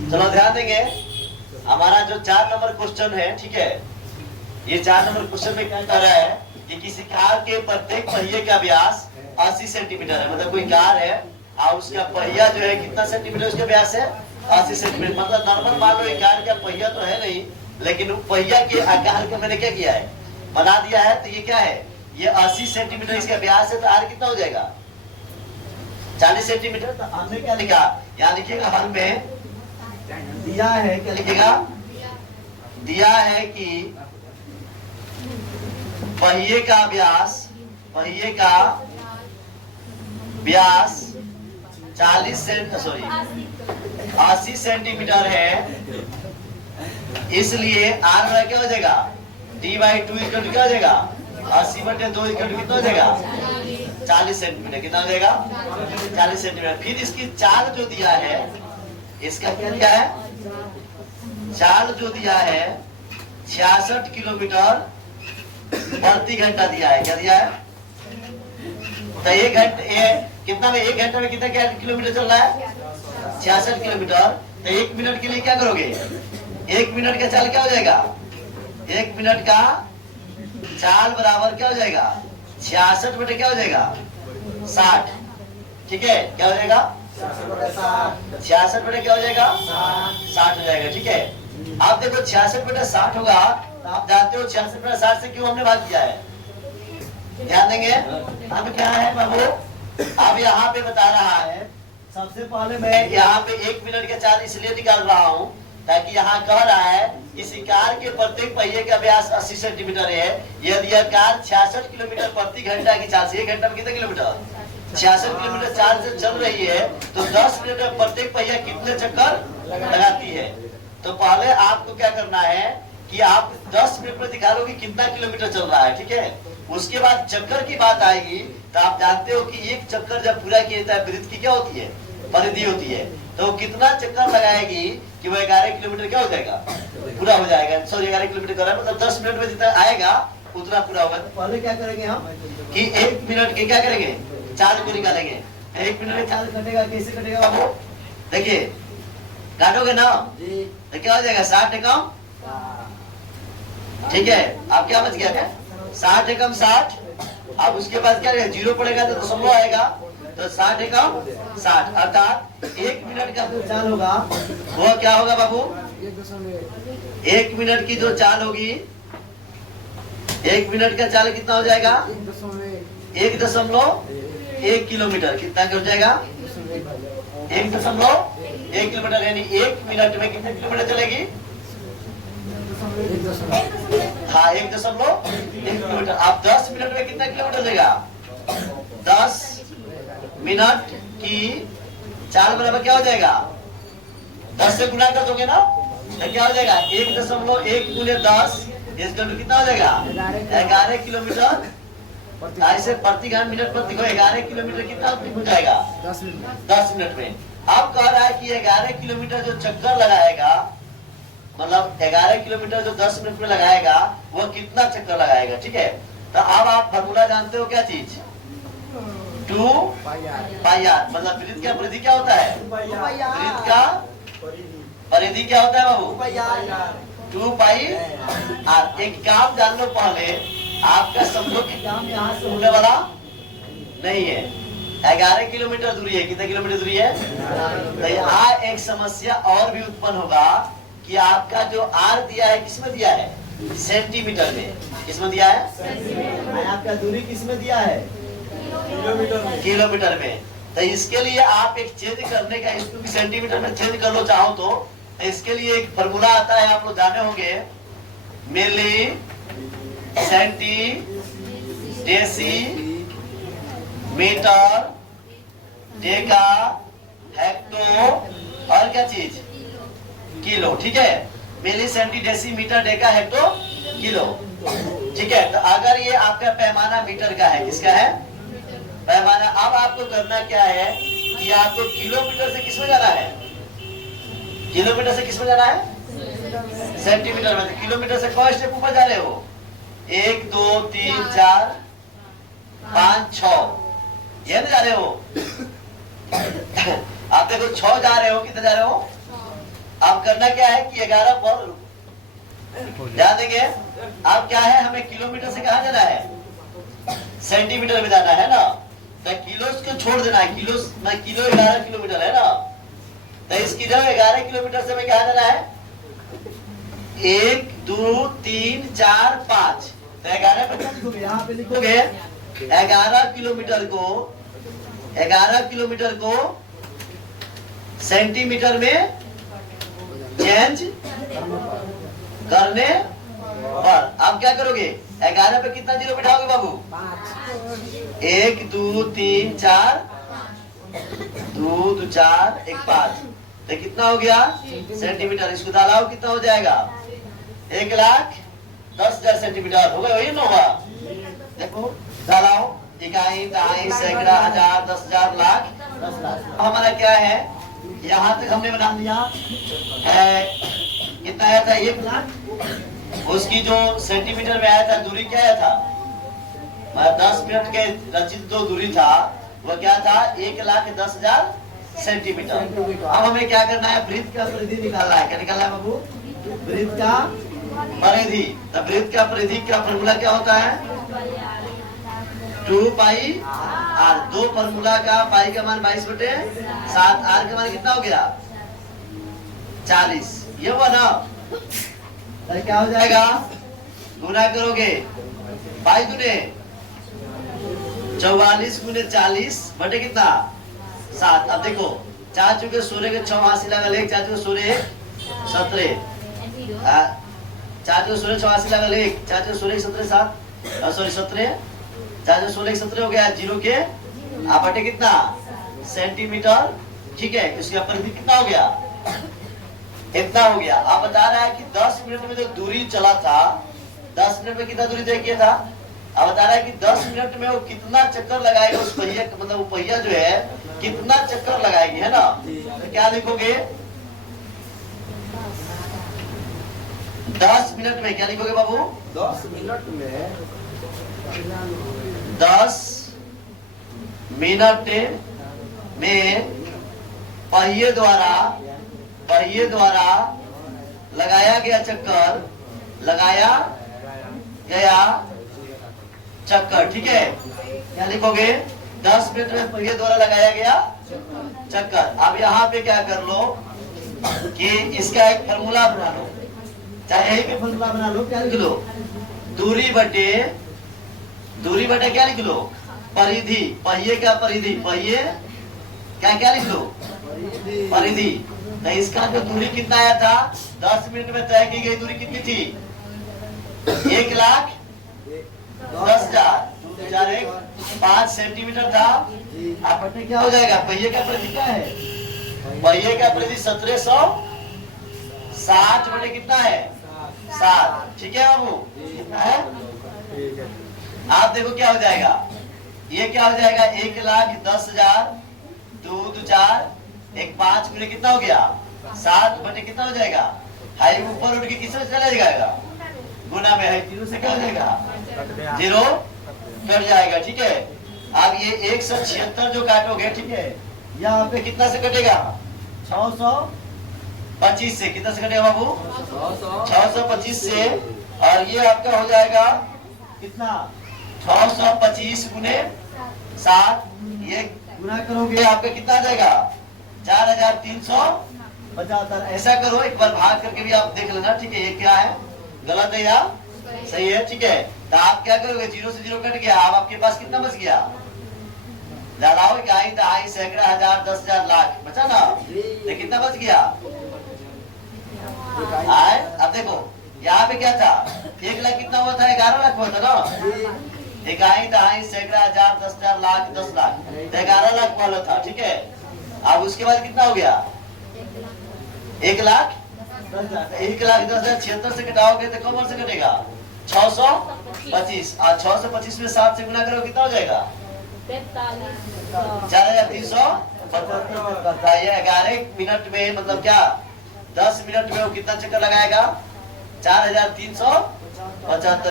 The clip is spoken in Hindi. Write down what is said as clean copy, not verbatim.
चलो ध्यान देंगे, हमारा जो 4 नंबर क्वेश्चन है, ठीक है, ये 4 नंबर क्वेश्चन में क्या कह रहा है कि किसी कार के प्रत्येक पहिए का व्यास 80 सेंटीमीटर है। मतलब कोई कार है और उसका पहिया जो है कितना सेंटीमीटर उसका व्यास है, 80 सेंटीमीटर। मतलब नॉर्मल मान लो कार का पहिया तो है नहीं, लेकिन पहिया के आकार का मैंने क्या किया है, बना दिया है। तो ये क्या है, ये 80 सेंटीमीटर इसका व्यास है, तो आर कितना हो जाएगा, 40 सेंटीमीटर। तो हमने क्या लिखा, यहाँ लिखिएगा हल में दिया है, क्या लिखिएगा, दिया है कि पहिए का व्यास 80 सेंटीमीटर है, इसलिए आर वाला क्या हो जाएगा, d/2 क्या हो जाएगा, 80/2 कितना हो जाएगा, 40 सेंटीमीटर। कितना हो जाएगा, 40 सेंटीमीटर। फिर इसकी चाल जो दिया है, इसका क्या दिया है, चाल जो दिया है 66 किलोमीटर प्रति घंटा दिया है। क्या दिया है, तो 1 घंटे कितना में, 1 घंटे में कितना किलोमीटर चल रहा है, 66 किलोमीटर। तो 1 मिनट के लिए क्या करोगे, 1 मिनट का चाल क्या हो जाएगा, 1 मिनट का चाल बराबर क्या हो जाएगा, 66 बटे क्या हो जाएगा, 60। ठीक है, क्या हो जाएगा, 66 बटे क्या हो जाएगा, 60 हो जाएगा। ठीक है, आप देखो 66 बटे 60 होगा, तो आप जानते हो 66 बटे 60 से क्यों हमने भाग किया है, ध्यान देंगे। अब क्या है बाबू, अब यहाँ पे बता रहा है, सबसे पहले मैं यहाँ पे 1 मिनट का चाल इसलिए निकाल रहा हूँ ताकि यहाँ कह रहा है इसी कार के प्रत्येक पहिए का व्यास 80 सेंटीमीटर है। यदि यह कार 66 किलोमीटर प्रति घंटा की चाल से, 1 घंटा में कितने किलोमीटर, 66 किलोमीटर चाल से चल रही है, तो 10 मिनट में प्रत्येक पहिया कितने चक्कर लगाती है। तो पहले आपको क्या करना है कि आप 10 मिनट में दिखा लो कि कितना किलोमीटर चल रहा है। ठीक है, उसके बाद चक्कर की बात आएगी, तो आप जानते हो कि एक चक्कर जब पूरा किया जाता है, वृत्त की क्या होती है, परिधि होती है। तो कितना चक्कर लगाएगी कि वो 11 किलोमीटर क्या हो जाएगा, पूरा हो जाएगा। सॉरी 11 किलोमीटर कर रहा है, मतलब 10 मिनट में जितना आएगा उतना पूरा होगा। तो पहले क्या करेंगे हम कि 1 मिनट के क्या करेंगे, चाल को निकालेंगे। 1 मिनट में चाल कटेगा, कैसे कटेगा बाबू, देखिए काटोगे ना, तो क्या हो जाएगा, 60 एकम। ठीक है, अब क्या बच गया, 60 एकम 60। अब उसके बाद क्या जीरो पड़ेगा तो दशमलव आएगा, तो 60 एकम 60, अर्थात 1 मिनट का जो चाल होगा वो क्या होगा बाबू, 1 मिनट की जो चाल होगी, 1 मिनट का चाल कितना हो जाएगा, 1.1 किलोमीटर। कितना हो जाएगा, 1.1 किलोमीटर। यानी 1 मिनट में कितने किलोमीटर चलेगी, हाँ 1.1 किलोमीटर। आप 10 मिनट में कितना किलोमीटर देगा, 10 मिनट की चाल बराबर क्या हो जाएगा, 10 से गुना कर दोगे ना, तो क्या हो जाएगा, 1.1 गुने 10 कितना हो जाएगा, 11 किलोमीटर। ऐसे प्रति घंटा मिनट प्रति 11 किलोमीटर कितना हो जाएगा, 10 मिनट में। अब कह रहा है कि 11 किलोमीटर जो चक्कर लगाएगा, मतलब 11 किलोमीटर जो 10 मिनट में लगाएगा, वो कितना चक्कर लगाएगा। ठीक है, तो अब आप फॉर्मूला जानते हो क्या चीज, 2 पाई आर। मतलब वृत्त का परिधि क्या होता है, वृत्त का परिधि क्या होता है बाबू, 2 पाई आर। एक काम जान लो पहले, आपका समझो कि काम यहाँ से होने वाला नहीं है, 11 किलोमीटर दूरी है। कितने किलोमीटर दूरी है, तो यहाँ एक समस्या और भी उत्पन्न होगा कि आपका जो आर दिया है किसमें दिया है, सेंटीमीटर में। किसमें दिया है, आपका दूरी किसमें दिया है, किलोमीटर में। तो इसके लिए आप एक चेंज करने का, इसको भी सेंटीमीटर में चेंज कर लो चाहो तो इसके लिए एक फॉर्मूला आता है, आप लोग जाने होंगे, milli centi deci metre deca hecto और क्या चीज, किलो। ठीक है, milli centi deci metre deca hecto kilo. ठीक है, तो अगर ये आपका पैमाना मीटर का है, किसका है, पैमाना। अब आपको करना क्या है कि आपको किलोमीटर से किसमें जाना है, किलोमीटर से किसमें जाना है, सेंटीमीटर में। तो किलोमीटर से कौन स्टेप ऊपर जा रहे हो, 1 2 3 4 5 6, ये ना जा रहे हो। आप देखो 6 जा रहे हो, कितने जा रहे हो, करना क्या है कि 11 पर ध्यान देंगे। अब क्या है, हमें किलोमीटर से कहाँ जाना है, सेंटीमीटर में जाना है ना। तो किलो को छोड़ देना है, किलो 11 किलोमीटर है ना। तो इसकी जगह 11 किलोमीटर से हमें कहाँ जाना है, 1 2 3 4 5। तो 11 पे क्या लिखोगे, यहाँ पे लिखोगे 11 किलोमीटर को सेंटीमीटर में चेंज करने पर अब क्या करोगे, 11 पे कितना जीरो बिठाओगे बाबू, 1 2 3 4 2 2 4 1 5। तो कितना हो गया सेंटीमीटर। इसको डालाओ कितना हो जाएगा, 1,10,000 सेंटीमीटर हो गया, वही ना होगा। देखो डालाओ, इकाई दहाई सैकड़ा हजार 10,000 लाख 10 लाख। हमारा क्या है, यहाँ तक हमने बना लिया है। कितना आया था, 1 लाख। उसकी जो सेंटीमीटर में आया था दूरी क्या आया था, 10 मिनट के रचित जो दूरी था वो क्या था, 1,10,000 सेंटीमीटर। अब हमें क्या करना है, वृत्त का परिधि निकालना है। क्या निकालना है बाबू, वृत्त का परिधि। तो वृत्त का परिधि का फॉर्मूला क्या होता है, 2 पाई आर। दो फॉर्मूला का, पाई का मान 22/7, आर का मान कितना हो गया 40। ये हुआ ना। तो क्या हो जाएगा, गुना करोगे, पाई गुने 44 गुने 40 बटे कितना 7। अब देखो 4 चुके 16 के 6 80 लगा ले, 4 चुके 16 17, 4 चुके 16 6 80 लगा ले, 4 चुके 16 17 7 सॉरी 17, 4 चुके 16 17 हो गया, जीरो के आप बटे कितना सेंटीमीटर। ठीक है, इसका परिधि कितना हो गया, इतना हो गया। आप बता रहा है कि 10 मिनट में जो दूरी चला था, 10 मिनट में कितना दूरी तय किया था। अब बता रहा है कि 10 मिनट में वो कितना चक्कर लगाएगा उस पहिया, मतलब वो पहिया जो है कितना चक्कर लगाएगी, है ना। तो क्या लिखोगे, 10 मिनट में क्या लिखोगे बाबू, 10 मिनट में 10 मिनट में पहिए द्वारा लगाया गया चक्कर। ठीक है, क्या लिखोगे, 10 मिनट में पहिए द्वारा लगाया गया चक्कर। अब यहाँ पे क्या कर लो कि इसका एक फॉर्मूला बना लो, चाहे यही के फॉर्मूला बना लो। क्या लिख लो, दूरी बटे क्या लिख लो, परिधि, पहिए का परिधि, पहिए क्या लिख लो, परिधि। तो इसका जो दूरी कितना आया था, 10 मिनट में तय की गई दूरी कितनी थी, 1,10,000 5 सेंटीमीटर था। आप बटे क्या हो जाएगा, पहिए का परिधि क्या है, पहिए का परिधि 1760 बटे कितना है 7। ठीक है बाबू, कितना है, आप देखो क्या हो जाएगा, ये क्या हो जाएगा, 1,10,000 2 2 4 1 5 गुने कितना हो गया 7 बटे कितना हो जाएगा, हाई ऊपर उठ के किससे चला जाएगा, गुना में है, जीरो से क्या हो जाएगा, जीरो कट जाएगा। ठीक है, अब ये 176 जो काटोगे, ठीक है, यहाँ पे कितना से कटेगा, 625 से। कितना से कटेगा बाबू, 625 से। और ये आपका हो जाएगा कितना, 625 गुने 7, ये गुना करोगे आपका कितना आ जाएगा, 4,375। ऐसा करो, एक बार भाग करके भी आप देख लेना। ठीक है, ये क्या है, गलत है या सही है। ठीक है, तो आप क्या करोगे, 0 से 0 कट गया, अब आपके पास कितना बच गया, लगाओ, इकाई दहाई सैकड़ा हजार 10,000 लाख बचा ना। तो कितना बच गया, आए। अब देखो यहाँ पे क्या था, 1 लाख कितना हुआ था, 11 लाख हुआ था ना। इकाई दहाई सैकड़ा हजार 10,000 लाख 10 लाख, तो 11 लाख वाला था। ठीक है, अब उसके बाद कितना हो गया, 1,10,000। 1,10,000 76 से घटाओगे तो कम से घटेगा 625, और 625 में 7 से गुना करो कितना हो जाएगा, 4,375। ये 11 मिनट में, मतलब क्या 10 मिनट में वो कितना चक्कर लगाएगा, 4,375।